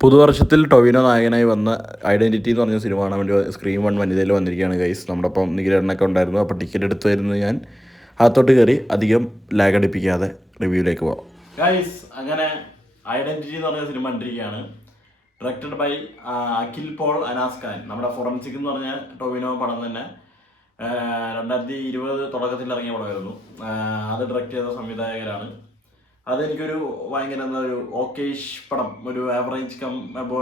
പുതുവർഷത്തിൽ ടൊവിനോ നായകനായി വന്ന ഐഡൻറ്റിറ്റി എന്ന് പറഞ്ഞ സിനിമ കാണാൻ വേണ്ടി സ്ക്രീൻ വൺ വനിതയിൽ വന്നിരിക്കുകയാണ് ഗൈസ്. നമ്മുടെ ഒപ്പം നിഖിലേട്ടനൊക്കെ ഉണ്ടായിരുന്നു. അപ്പോൾ ടിക്കറ്റ് എടുത്ത് വരുന്നത് ഞാൻ അകത്തോട്ട് കയറി അധികം ലാഗ് അടിപ്പിക്കാതെ റിവ്യൂയിലേക്ക് പോകാം. ഗൈസ്, അങ്ങനെ ഐഡൻറ്റിറ്റി എന്ന് പറഞ്ഞ സിനിമ കണ്ടിരിക്കുകയാണ്. Directed by Akhil Paul Anas Khan. നമ്മുടെ ഫോറൻസിക് എന്ന് പറഞ്ഞ ടൊവിനോ പടം തന്നെ 2020 തുടക്കത്തിൽ ഇറങ്ങിയ പടമായിരുന്നു. അത് ഡയറക്റ്റ് ചെയ്ത സംവിധായകരാണ്. അതെനിക്കൊരു ഭയങ്കര ഒരു ഓക്കേഷ് പടം, ഒരു ആവറേജ് അബോ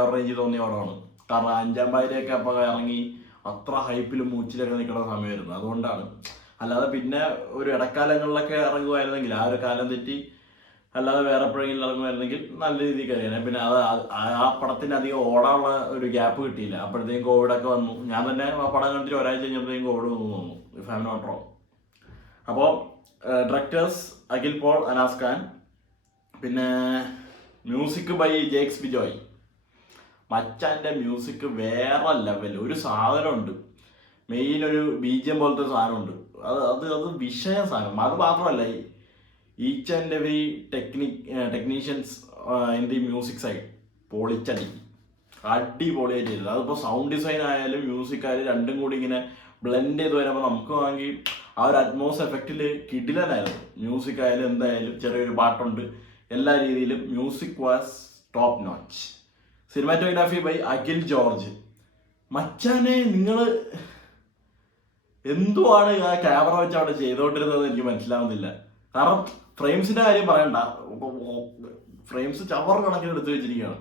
ആവറേജ് തോന്നിയ പടമാണ്. കാരണം അഞ്ചാം പാതിരയൊക്കെ അപ്പോൾ ഇറങ്ങി അത്ര ഹൈപ്പിലും മൂച്ചിലൊക്കെ നിൽക്കുന്ന സമയമായിരുന്നു. അതുകൊണ്ടാണ്. അല്ലാതെ പിന്നെ ഒരു ഇടക്കാലങ്ങളിലൊക്കെ ഇറങ്ങുമായിരുന്നെങ്കിൽ, ആ ഒരു കാലം തെറ്റി അല്ലാതെ വേറെ എപ്പോഴെങ്കിലും ഇറങ്ങുമായിരുന്നെങ്കിൽ നല്ല രീതിയിൽ കഴിയാനെ. പിന്നെ ആ പടത്തിന് അധികം ഓടാനുള്ള ഒരു ഗ്യാപ്പ് കിട്ടിയില്ല. അപ്പോഴത്തേക്കും കോവിഡൊക്കെ വന്നു. ഞാൻ തന്നെ ആ പടം കണ്ടിട്ട് ഒരാഴ്ച കഴിഞ്ഞപ്പോഴത്തേക്കും കോവിഡ് വന്നു തോന്നുന്നു, if I am not wrong. അപ്പോൾ ഡയറക്ടേഴ്സ് അഖിൽ പോൾ അനാസ്കാൻ, പിന്നെ മ്യൂസിക് ബൈ ജേക്സ് ബിജോയ്. മച്ചാൻ്റെ മ്യൂസിക് വേറെ ലെവൽ. ഒരു സാധനമുണ്ട്, മെയിൻ ഒരു BGM പോലത്തെ സാധനമുണ്ട്. അത് വിഷയ സാധനം. അത് മാത്രമല്ല, each and every technicians in the music side പൊളിച്ചടി അടിപൊളിയായിട്ട് ചെയ്തത്. അതിപ്പോൾ സൗണ്ട് ഡിസൈൻ ആയാലും മ്യൂസിക് ആയാലും രണ്ടും കൂടി ഇങ്ങനെ ബ്ലെൻഡ് ചെയ്ത് വരുമ്പോൾ നമുക്ക് വാങ്ങി ആ ഒരു അറ്റ്മോസ് എഫക്റ്റിൽ കിടിലനായിരുന്നു. മ്യൂസിക് ആയാലും എന്തായാലും ചെറിയൊരു പാട്ടുണ്ട്. എല്ലാ രീതിയിലും music was top notch. Cinematography by Akhil George. മച്ചാനെ, നിങ്ങൾ എന്തുവാണ് ആ ക്യാമറ വെച്ച് അവിടെ ചെയ്തുകൊണ്ടിരുന്നതെന്ന് എനിക്ക് മനസ്സിലാവുന്നില്ല. കാരണം ഫ്രെയിംസിൻ്റെ കാര്യം പറയണ്ട, ഫ്രെയിംസ് ചവർ കണക്കിന് എടുത്തു വെച്ചിരിക്കുകയാണ്.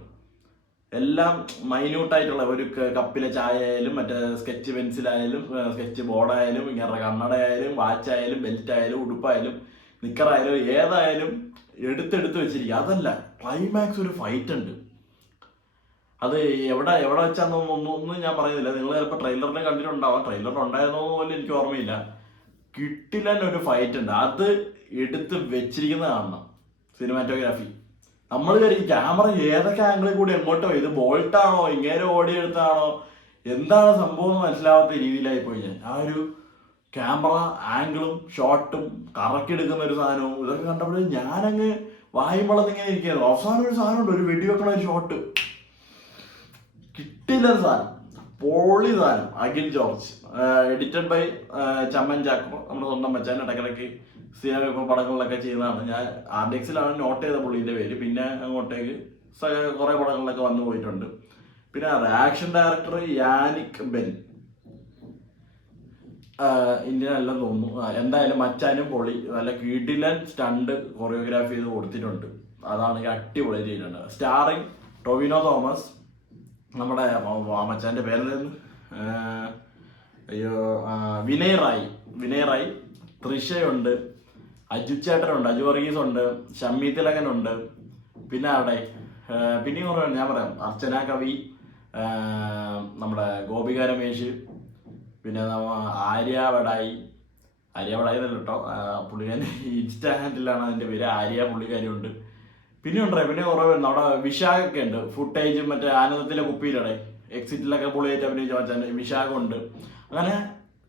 എല്ലാം മൈന്യൂട്ടായിട്ടുള്ള ഒരു കപ്പിലെ ചായ ആയാലും, മറ്റേ സ്കെച്ച് പെൻസിലായാലും, സ്കെച്ച് ബോർഡായാലും, ഇങ്ങനെ കണ്ണടയായാലും, വാച്ചായാലും, ബെൽറ്റായാലും, ഉടുപ്പായാലും, നിക്കറായാലും, ഏതായാലും എടുത്തെടുത്ത് വെച്ചിരിക്കുക. അതല്ല, ക്ലൈമാക്സ് ഒരു ഫൈറ്റ് ഉണ്ട്. അത് എവിടെ വെച്ചാന്നൊന്നും ഞാൻ പറയുന്നില്ല. നിങ്ങൾ ചിലപ്പോൾ ട്രെയിലറിനെ കണ്ടിട്ടുണ്ടാവാം. ട്രെയിലറിൽ ഉണ്ടായിരുന്നോ പോലും എനിക്ക് ഓർമ്മയില്ല. കിട്ടില്ല ഒരു ഫൈറ്റ് ഉണ്ട്. അത് എടുത്ത് വെച്ചിരിക്കുന്നത് കാണണം. സിനിമാറ്റോഗ്രാഫി നമ്മൾ കയറി ക്യാമറ ഏതൊക്കെ ആംഗിളിൽ കൂടി എങ്ങോട്ടോ, ഇത് ബോൾട്ടാണോ ഇങ്ങനെ ഓടിയെടുത്താണോ എന്താണ് സംഭവം എന്ന് മനസ്സിലാവാത്ത രീതിയിലായി പോയി ഞാൻ. ആ ഒരു ക്യാമറ ആംഗിളും ഷോട്ടും കറക്കിയെടുക്കുന്ന ഒരു സാധനവും ഇതൊക്കെ കണ്ടപ്പോൾ ഞാനങ്ങ് വായുമ്പളന്നിങ്ങനെ ഇരിക്കുകയായിരുന്നു. അവസാനം ഒരു സാധനമുണ്ട്, ഒരു വെടിവെക്കണ ഒരു ഷോട്ട്. കിട്ടില്ല സാധനം, പൊളി സാധനം. Akhil George. Edited by Chaman Chacko, നമ്മുടെ സ്വന്തം മച്ചാൻ. ഇടയ്ക്കിടയ്ക്ക് സ്ഥിരം ഇപ്പോൾ പടങ്ങളിലൊക്കെ ചെയ്യുന്നതാണ്. ഞാൻ RDXലാണ് നോട്ട് ചെയ്ത പുള്ളീൻ്റെ പേര്. പിന്നെ അങ്ങോട്ടേക്ക് കുറേ പടങ്ങളിലൊക്കെ വന്നു പോയിട്ടുണ്ട്. പിന്നെ action director Yannick Ben, Indian അല്ലെന്ന് തോന്നുന്നു. എന്തായാലും മച്ചാനും പൊളി. നല്ല കിടിലൻ സ്റ്റണ്ട് കൊറിയോഗ്രാഫി ചെയ്ത് കൊടുത്തിട്ടുണ്ട്. അതാണ് അടിപൊളി ചെയ്തിട്ടുണ്ട്. സ്റ്റാറിങ് ടൊവിനോ തോമസ്, നമ്മുടെ മച്ചാൻ്റെ പേരെന്തായിരുന്നു, വിനയ് റായ്, തൃഷയുണ്ട്, അജു ചേട്ടനുണ്ട്, അജു വർഗീസ് ഉണ്ട്, ഷമ്മി തിലകനുണ്ട്. പിന്നെ അവിടെ പിന്നെയും കുറേ ഞാൻ പറയാം. അർച്ചന കവി, നമ്മുടെ ഗോപിക രമേശ്, പിന്നെ ആര്യ വടായി എന്നല്ല കേട്ടോ, പുള്ളിക്കാരി ഇൻസ്റ്റാ ഹാൻഡിലാണ് അതിൻ്റെ പേര്. ആര്യ പുള്ളിക്കാരിയുണ്ട്. പിന്നെ കുറേ നമ്മുടെ വിശാഖൊക്കെ ഉണ്ട്. ഫുട്ടേജ് മറ്റേ ആനന്ദത്തിലെ കുപ്പിയിലടെ എക്സിറ്റിലൊക്കെ പുള്ളിയായിട്ട് അഭിനയിച്ച മച്ചാൻ വിശാഖുണ്ട്. അങ്ങനെ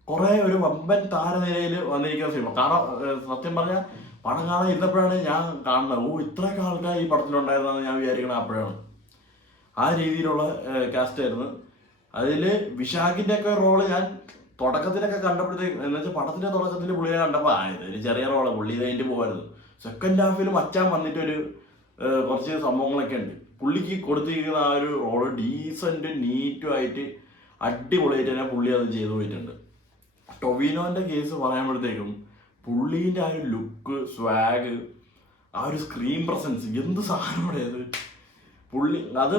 കുറേ ഒരു വമ്പൻ താരനിരയിൽ വന്നിരിക്കുന്ന സിനിമ. കാരണം സത്യം പറഞ്ഞാൽ പടം കാണാൻ ഇരുന്നപ്പോഴാണ് ഞാൻ കാണുന്നത്, ഇത്രയൊക്കെ ആൾക്കാർ ഈ പടത്തിലുണ്ടായിരുന്നെന്ന് ഞാൻ വിചാരിക്കണം. അപ്പോഴാണ് ആ രീതിയിലുള്ള കാസ്റ്റായിരുന്നു. അതിൽ വിശാഖിൻ്റെ ഒക്കെ റോള് ഞാൻ തുടക്കത്തിലൊക്കെ കണ്ടപ്പോഴത്തേക്ക്, എന്ന് വെച്ചാൽ പടത്തിൻ്റെ തുടക്കത്തിൽ പുള്ളിയെ കണ്ടപ്പോൾ ഒരു ചെറിയ റോള്, പുള്ളി കഴിഞ്ഞിട്ട് പോകായിരുന്നു. സെക്കൻഡ് ഹാഫിൽ മച്ചാൻ വന്നിട്ടൊരു കുറച്ച് സംഭവങ്ങളൊക്കെ ഉണ്ട്. പുള്ളിക്ക് കൊടുത്തിരിക്കുന്ന ആ ഒരു റോള് ഡീസൻറ്റ് നീറ്റുമായിട്ട് അടിപൊളിയായിട്ട് തന്നെ പുള്ളി അത് ചെയ്തു പോയിട്ടുണ്ട്. ടൊവിനോൻ്റെ കേസ് പറയുമ്പോഴത്തേക്കും പുള്ളീൻ്റെ ആ ഒരു ലുക്ക്, സ്വാഗ്, ആ ഒരു സ്ക്രീൻ പ്രസൻസ്, എന്ത് സാധനമുടേത് പുള്ളി. അത്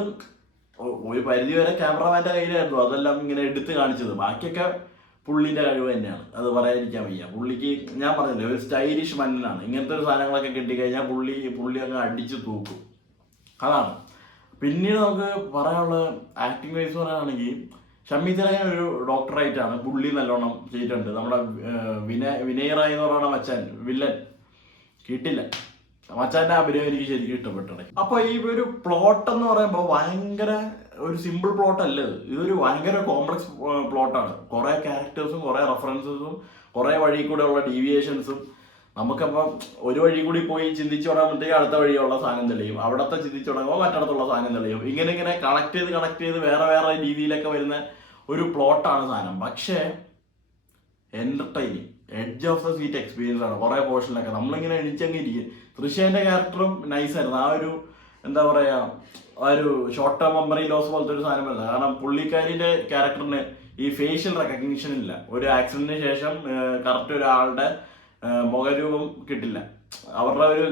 ഒരു പരിധി വരെ ക്യാമറമാൻ്റെ കയ്യിലായിരുന്നു അതെല്ലാം ഇങ്ങനെ എടുത്ത് കാണിച്ചത്. ബാക്കിയൊക്കെ പുള്ളീൻ്റെ കഴിവ് തന്നെയാണ്, അത് പറയാതിരിക്കാൻ വയ്യ. പുള്ളിക്ക് ഞാൻ പറഞ്ഞില്ലേ, ഒരു സ്റ്റൈലിഷ് മന്നനാണ്. ഇങ്ങനത്തെ ഒരു സാധനങ്ങളൊക്കെ കിട്ടിക്കഴിഞ്ഞാൽ പുള്ളി അങ്ങ് അടിച്ച് തൂക്കും. അതാണ്. പിന്നീട് നമുക്ക് പറയാനുള്ള ആക്ടിങ് വൈസ് പറയുകയാണെങ്കിൽ, ഷമ്മി തിലകൻ ഒരു ഡോക്ടറായിട്ടാണ് പുള്ളി നല്ലോണം ചെയ്തിട്ടുണ്ട്. നമ്മുടെ വിനയ് റായ് എന്ന് പറയുന്ന മച്ചാൻ വില്ലൻ കിട്ടില്ല. മച്ചാൻ്റെ അഭിനയം എനിക്ക് ശരിക്കും ഇഷ്ടപ്പെട്ടിട്ടുണ്ട്. അപ്പോൾ ഈ ഒരു പ്ലോട്ട് എന്ന് പറയുമ്പോൾ ഭയങ്കര ഒരു സിമ്പിൾ പ്ലോട്ട് അല്ല ഇത്. ഇതൊരു ഭയങ്കര കോംപ്ലക്സ് പ്ലോട്ടാണ്. കുറേ ക്യാരക്ടേഴ്സും കുറേ റെഫറൻസസും കുറേ വഴി കൂടെ ഉള്ള ഡീവിയേഷൻസും നമുക്കപ്പം ഒരു വഴി കൂടി പോയി ചിന്തിച്ചു തുടങ്ങുമ്പോഴത്തേക്ക് അടുത്ത വഴിയുള്ള സാധനം തെളിയും, അവിടത്തെ ചിന്തിച്ചു തുടങ്ങുമ്പോൾ മറ്റിടത്തുള്ള സാധനം തെളിയും. ഇങ്ങനെ കണക്ട് ചെയ്ത് വേറെ വേറെ രീതിയിലൊക്കെ വരുന്ന ഒരു പ്ലോട്ടാണ് സാധനം. പക്ഷേ entertaining, edge of the seat experience ആണ് കുറെ പോർഷനിലൊക്കെ. നമ്മളിങ്ങനെ എണിച്ചങ്ങ് ഇരിക്കും. തൃശ്ശേന്റെ ക്യാരക്ടറും നൈസായിരുന്നു. ആ ഒരു എന്താ പറയാ, ആ ഒരു ഷോർട്ട് ടേം മെമ്മറി ലോസ് പോലത്തെ ഒരു സാധനം വരുന്നത്. കാരണം പുള്ളിക്കാരിന്റെ ക്യാരക്ടറിന് ഈ ഫേഷ്യൽ റെക്കഗ്നിഷൻ ഇല്ല. ഒരു ആക്സിഡന്റിന് ശേഷം കറക്റ്റ് ഒരാളുടെ മുഖരൂപം കിട്ടില്ല. അവരുടെ ഒരു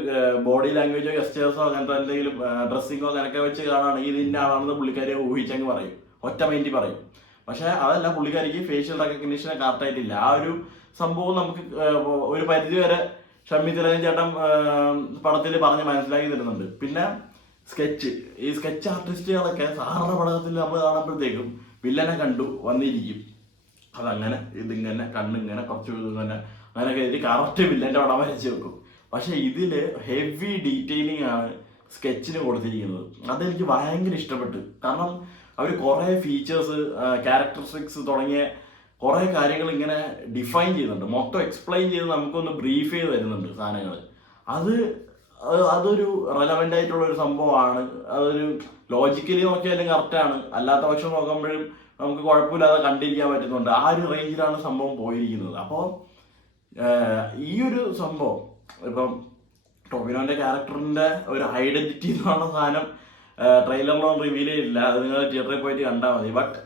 ബോഡി ലാംഗ്വേജോ ഗസ്റ്റേഴ്സോ അങ്ങനത്തെ എന്തെങ്കിലും ഡ്രസ്സിങ്ങോ അങ്ങനെയൊക്കെ വെച്ച് കാണുകയാണെങ്കിൽ ഇതിൻ്റെ ആളാണെന്ന് പുള്ളിക്കാരി ഊഹിച്ചങ്ങ് പറയും, ഒറ്റ മൈൻഡിൽ പറയും. പക്ഷെ അതല്ല, പുള്ളിക്കാരിക്ക് ഫേഷ്യൽ റെക്കഗ്നിഷൻ കറക്റ്റായിട്ടില്ല. ആ ഒരു സംഭവം നമുക്ക് ഒരു പരിധി വരെ ഷമ്മി തിലകൻ ചേട്ടൻ പടത്തിൽ പറഞ്ഞ് മനസ്സിലാക്കി തരുന്നുണ്ട്. പിന്നെ ഈ സ്കെച്ച് ആർട്ടിസ്റ്റുകളൊക്കെ സാധാരണ പടത്തിൽ നമ്മൾ കാണുമ്പോഴത്തേക്കും വില്ലനെ കണ്ടു വന്നിരിക്കും, അതങ്ങനെ ഇതിങ്ങനെ കണ്ണിങ്ങനെ കുറച്ച് ഇങ്ങനെ അങ്ങനെയൊക്കെ എഴുതി കറക്റ്റ് വില്ലൻ്റെ പടം വരച്ച് വെക്കും. പക്ഷെ ഇതിൽ ഹെവി ഡീറ്റെയിലിംഗ് ആണ് സ്കെച്ചിന് കൊടുത്തിരിക്കുന്നത്. അതെനിക്ക് ഭയങ്കര ഇഷ്ടപ്പെട്ടു. കാരണം അവർ കുറേ ഫീച്ചേഴ്സ്, ക്യാരക്ടറിസ്റ്റിക്സ് തുടങ്ങിയ കുറേ കാര്യങ്ങൾ ഇങ്ങനെ ഡിഫൈൻ ചെയ്യുന്നുണ്ട്, മൊത്തം എക്സ്പ്ലെയിൻ ചെയ്ത് നമുക്കൊന്ന് ബ്രീഫ് ചെയ്ത് തരുന്നുണ്ട് സാധനങ്ങൾ. അതൊരു റെലവൻ്റ് ആയിട്ടുള്ള ഒരു സംഭവമാണ്. അതൊരു ലോജിക്കലി നോക്കിയാലും കറക്റ്റാണ്, അല്ലാത്ത പക്ഷം നോക്കുമ്പോഴും നമുക്ക് കുഴപ്പമില്ലാതെ കണ്ടിരിക്കാൻ പറ്റുന്നുണ്ട്. ആ ഒരു റേഞ്ചിലാണ് സംഭവം പോയിരിക്കുന്നത്. അപ്പോൾ ഈ ഒരു സംഭവം ഇപ്പം ടോവിനോന്റെ ക്യാരക്ടറിന്റെ ഒരു ഐഡന്റിറ്റി എന്ന് പറഞ്ഞ സാധനം ട്രെയിലറിലൊന്നും റിവീൽ ചെയ്തില്ല, അത് നിങ്ങൾ തിയേറ്ററിൽ പോയിട്ട് കണ്ടാൽ മതി. But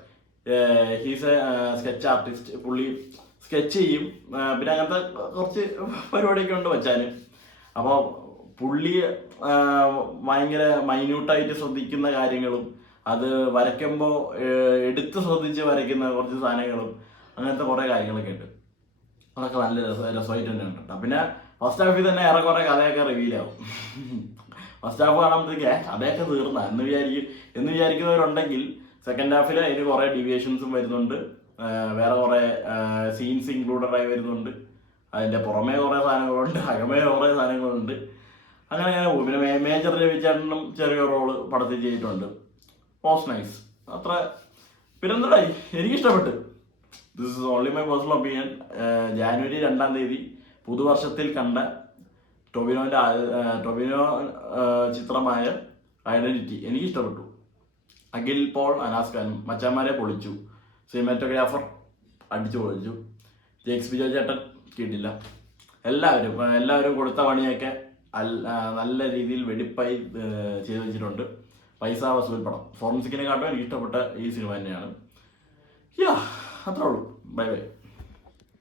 he's A sketch artist, പുള്ളി സ്കെച്ച് ചെയ്യും, പിന്നെ അങ്ങനത്തെ കുറച്ച് പരിപാടിയൊക്കെ ഉണ്ട് വച്ചാൽ. അപ്പോൾ പുള്ളി ഭയങ്കര മൈന്യൂട്ടായിട്ട് ശ്രദ്ധിക്കുന്ന കാര്യങ്ങളും അത് വരയ്ക്കുമ്പോൾ എടുത്ത് ശ്രദ്ധിച്ച് വരയ്ക്കുന്ന കുറച്ച് സാധനങ്ങളും അങ്ങനത്തെ കുറേ കാര്യങ്ങളൊക്കെ ഉണ്ട്. അതൊക്കെ നല്ല രസമായിട്ട് തന്നെ ഉണ്ട്. പിന്നെ ഫസ്റ്റ് ഹാഫിൽ തന്നെ ഏറെക്കുറെ കഥയൊക്കെ റിവീലാവും. ഫസ്റ്റ് ഹാഫ് കാണുമ്പോഴത്തേക്ക് കഥയൊക്കെ തീർന്ന എന്ന് വിചാരിക്കുന്നവരുണ്ടെങ്കിൽ സെക്കൻഡ് ഹാഫിൽ അതിന് കുറേ ഡീവിയേഷൻസും വരുന്നുണ്ട്, വേറെ കുറേ സീൻസ് ഇൻക്ലൂഡഡ് ആയി വരുന്നുണ്ട്, അതിൻ്റെ പുറമേ കുറേ സാധനങ്ങളുണ്ട്, അകമേ കുറേ സാധനങ്ങളുണ്ട്. അങ്ങനെ പോകും. പിന്നെ മേജർ രവിചേട്ടനും ചെറിയ റോള് പടത്തിൽ ചെയ്തിട്ടുണ്ട്. Most nice. അത്ര പിന്നെന്തായി എനിക്കിഷ്ടപ്പെട്ടു. This is only my personal opinion. January 2-ാം തീയതി പുതുവർഷത്തിൽ കണ്ട ടൊവിനോ ചിത്രമായ ഐഡന്റിറ്റി എനിക്കിഷ്ടപ്പെട്ടു. അഖിൽ പോൾ അനാസ്കാനും മച്ചാന്മാരെ പൊളിച്ചു. സിനിമാറ്റോഗ്രാഫർ അടിച്ചു പൊളിച്ചു. ജെക്സ് ബിജോ ചേട്ടൻ കിട്ടില്ല. എല്ലാവരും കൊടുത്ത പണിയൊക്കെ നല്ല രീതിയിൽ വെടിപ്പായി ചെയ്തു വെച്ചിട്ടുണ്ട്. പൈസ വസൂൽ പടം. ഫോറൻസിക്കിനെ കാട്ടും എനിക്ക് ഇഷ്ടപ്പെട്ട ഈ സിനിമ തന്നെയാണ്. അത്രേ ഉള്ളൂ. Bye bye.